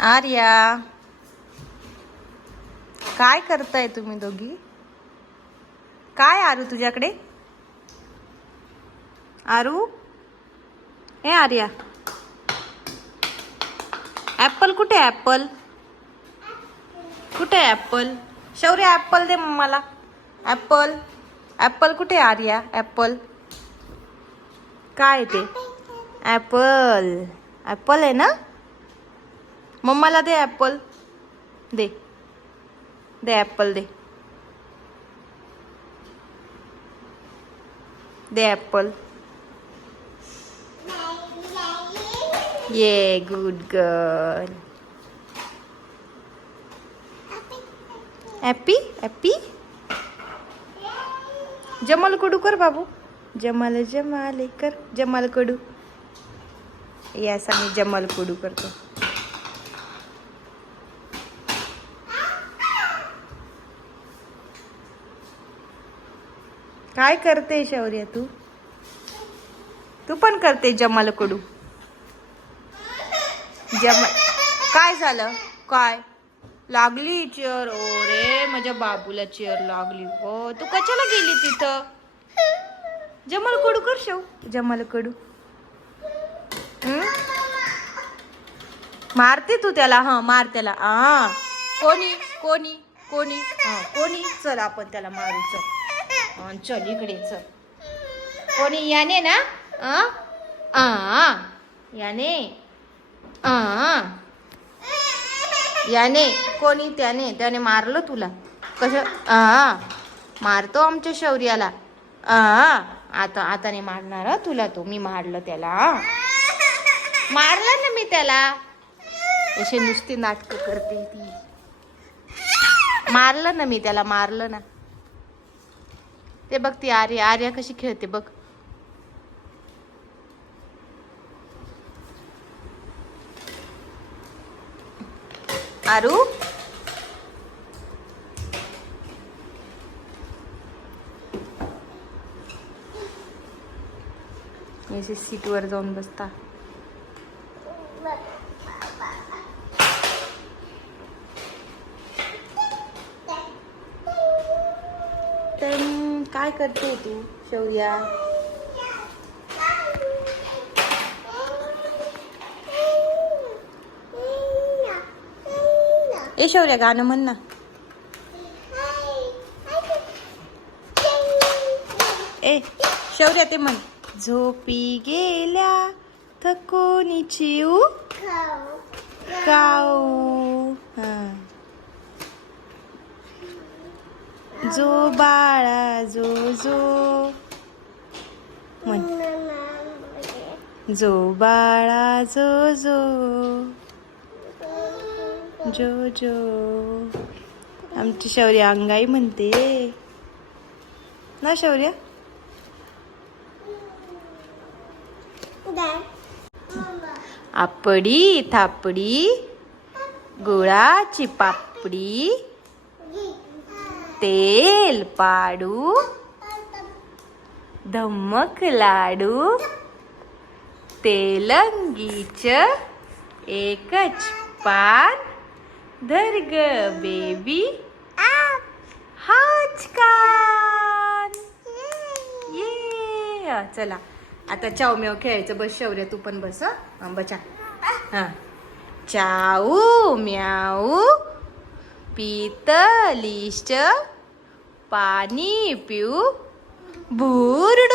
आर्या काय करताय तुम्ही दोघी? काय आरू तुझ्याकडे? आरू? ए आर्या. ॲपल कुठे आहे कुठे आहे शौर्य ॲपल दे मला. ॲपल ॲपल कुठे आर्या? ॲपल काय ते? ॲपल ॲपल आहे ना? मम्माला दे ॲपल. दे. दे ॲपल दे. दे ॲपल. ये गुड गर्ल. ॲपी? ॲपी? जमाल कडू कर बाबू. जमाल जमाले कर जमाल कडू. यास आम्ही जमाल कडू करतो. काय करते शौर्य तू? तू पण करते जमाल कडू जमा काय झालं? काय? लागली चेअर ओ रे माझ्या बाबूला चेअर लागली. हो तू कशाला गेली तिथं? जमाल कडू कर शेव जमाल कडू मारते तू त्याला हा मार त्याला. हा कोणी? कोणी? कोणी? हा कोणी? चल आपण त्याला मारू चल. चल इकडे चल. कोणी याने ना? आ आ. याने? आ. याने. कोणी त्याने? त्याने मारलं तुला. कसं? आ. मारतो आमच्या शौर्याला. आ. आता आता नाही मारणार तुला तो. मी मारलं त्याला. मारलं ना मी त्याला. असे नुसती नाटक करते ती. मारलं ना मी त्याला मारलं ना. ते बघ ती आर्या आर्या कशी खेळते बघ. आरू? असे सीटवर जाऊन बसता. काय करते तू शौर्या? ए शौर्या गाणं म्हण ना. ए शौर्या ते म्हण. झोपी गेल्या थकोनी चिऊ काऊ हा जो बाळा जो जो. म्हण. जो बाळा जो जो. जो जो. आमची शौर्य अंगाई म्हणते. ना शौर्य? आपडी थापडी गुळाची पापडी. तेल पाडू. धम्मक लाडू. तेलंगीच एकच पान. धर्ग बेबी. हाच कान. ये चला. आता चाव मेव खेळायचं. बस शौर्य तू पण बस हं? बचा हां. चाऊ म्याऊ. પીતલીશ પાણી પીવું ભૂર